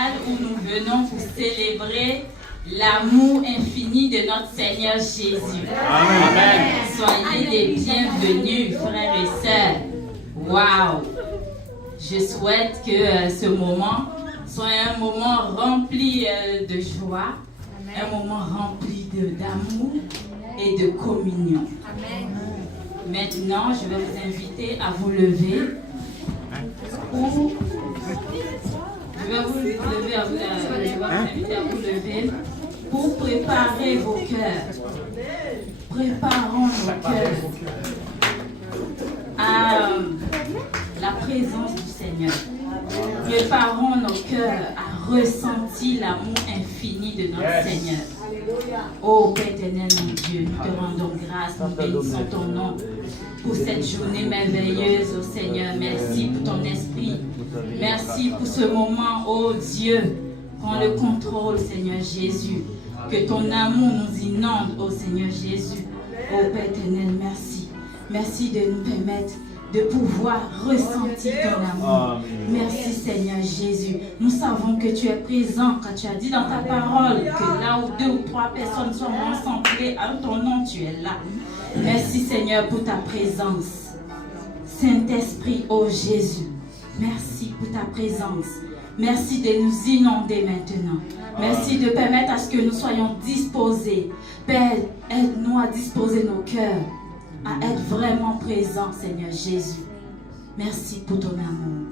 spécial où nous venons pour célébrer l'amour infini de notre Seigneur Jésus. Amen. Soyez les bienvenus, frères et sœurs. Waouh! Je souhaite que ce moment soit un moment rempli de joie, un moment rempli d'amour et de communion. Amen. Maintenant, je vais vous inviter à vous lever. Je vais vous inviter à vous lever pour préparer vos cœurs. Préparons nos cœurs à la présence du Seigneur. Préparons nos cœurs à ressentir l'amour infini de notre Seigneur. Ô Père éternel, mon Dieu, nous te rendons grâce, nous bénissons ton nom pour cette journée merveilleuse, ô Seigneur. Merci pour ton esprit. Merci pour ce moment, ô Dieu. Prends le contrôle, Seigneur Jésus. Que ton amour nous inonde, ô Seigneur Jésus. Ô Père éternel, merci. Merci de nous permettre de pouvoir ressentir ton amour. Merci Seigneur Jésus. Nous savons que tu es présent quand tu as dit dans ta parole que là où 2 ou 3 personnes sont rassemblées en ton nom, tu es là. Merci Seigneur pour ta présence. Saint-Esprit, ô Jésus, merci pour ta présence. Merci de nous inonder maintenant. Merci de permettre à ce que nous soyons disposés. Père, aide-nous à disposer nos cœurs, à être vraiment présents, Seigneur Jésus. Merci pour ton amour.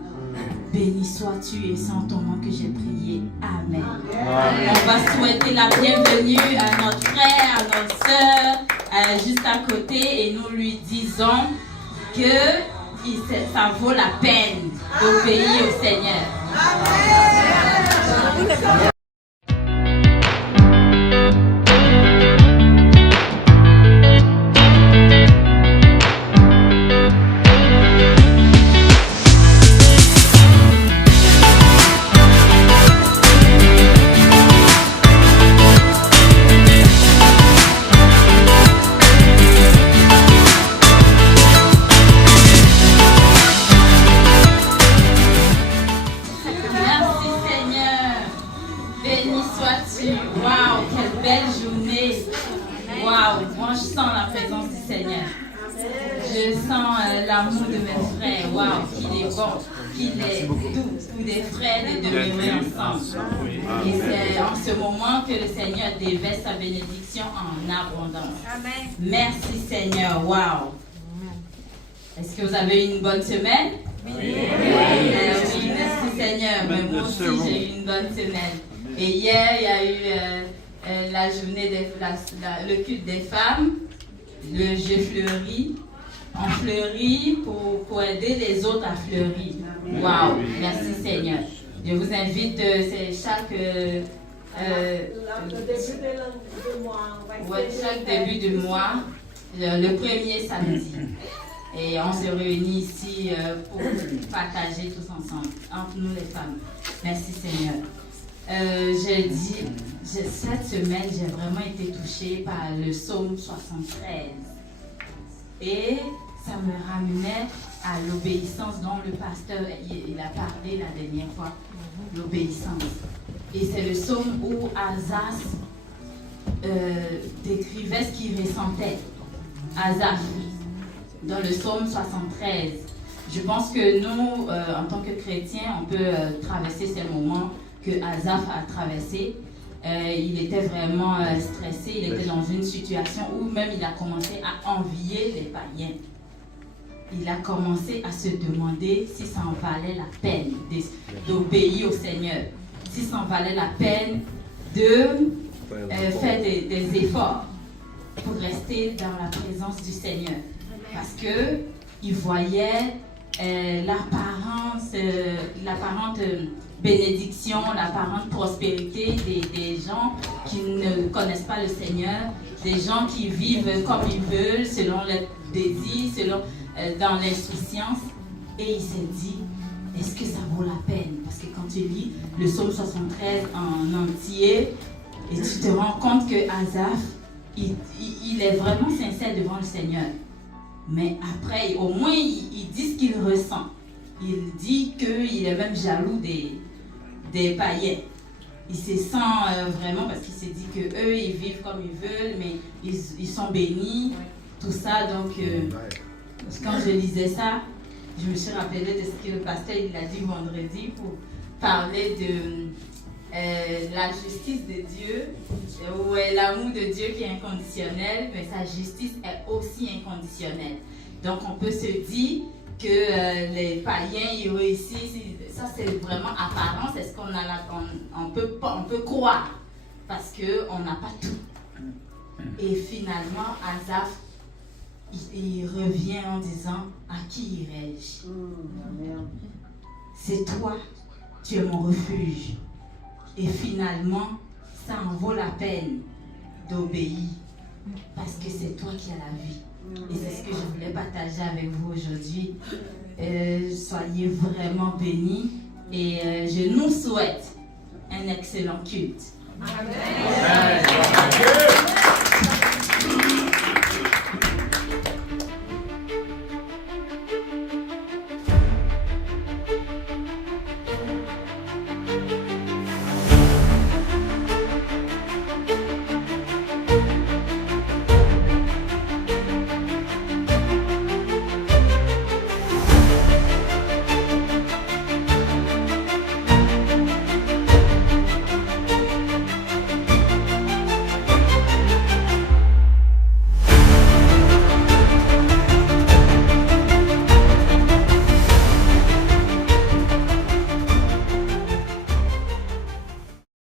Béni sois-tu et c'est en ton nom que j'ai prié. Amen. On va souhaiter la bienvenue à notre frère, à notre soeur, juste à côté, et nous lui disons que ça vaut la peine d'obéir au Seigneur. Amen. L'amour de mes frères, waouh, qu'il est bon, qu'il est doux pour des frères de demeurer ensemble. Et c'est en ce moment que le Seigneur déverse sa bénédiction en abondance. Amen. Merci Seigneur, waouh. Est-ce que vous avez eu une bonne semaine? Oui. Oui, merci Seigneur, mais moi aussi j'ai eu une bonne semaine. Et hier, il y a eu la journée, le culte des femmes, le jeu fleuri. On fleurit pour aider les autres à fleurir. Waouh, merci Seigneur. Je vous invite, c'est chaque début de mois, le premier samedi. Et on se réunit ici pour partager tous ensemble, entre nous les femmes. Merci Seigneur. Cette semaine, j'ai vraiment été touchée par le psaume 73. Et ça me ramenait à l'obéissance dont le pasteur il a parlé la dernière fois, l'obéissance. Et c'est le psaume où Asaph décrivait ce qu'il ressentait. Asaph, dans le psaume 73. Je pense que nous, en tant que chrétiens, on peut traverser ces moments que Asaph a traversés. Il était vraiment stressé, il était dans une situation où même il a commencé à envier les païens. Il a commencé à se demander si ça en valait la peine d'obéir au Seigneur, si ça en valait la peine de faire des efforts pour rester dans la présence du Seigneur. Parce qu'il voyait l'apparente bénédiction, l'apparente prospérité des gens qui ne connaissent pas le Seigneur, des gens qui vivent comme ils veulent, selon leurs désirs, dans l'insouciance. Et il s'est dit, est-ce que ça vaut la peine? Parce que quand tu lis le psaume 73 en entier, et tu te rends compte que Asaph, il est vraiment sincère devant le Seigneur. Mais après, au moins, il dit ce qu'il ressent. Il dit qu'il est même jaloux des des païens. Il se sent vraiment, parce qu'il s'est dit qu'eux, ils vivent comme ils veulent, mais ils sont bénis, tout ça. Donc, quand je lisais ça, je me suis rappelé de ce que le pasteur il a dit vendredi pour parler de la justice de Dieu, ou l'amour de Dieu qui est inconditionnel, mais sa justice est aussi inconditionnelle. Donc, on peut se dire que les païens ils réussissent, ça c'est vraiment apparent, c'est ce qu'on a on peut croire parce qu'on n'a pas tout. Et finalement, Asaph, il revient en disant à qui irai-je? C'est toi, tu es mon refuge. Et finalement, ça en vaut la peine d'obéir parce que c'est toi qui as la vie. Et c'est ce que je voulais partager avec vous aujourd'hui. Soyez vraiment bénis et je nous souhaite un excellent culte. Amen.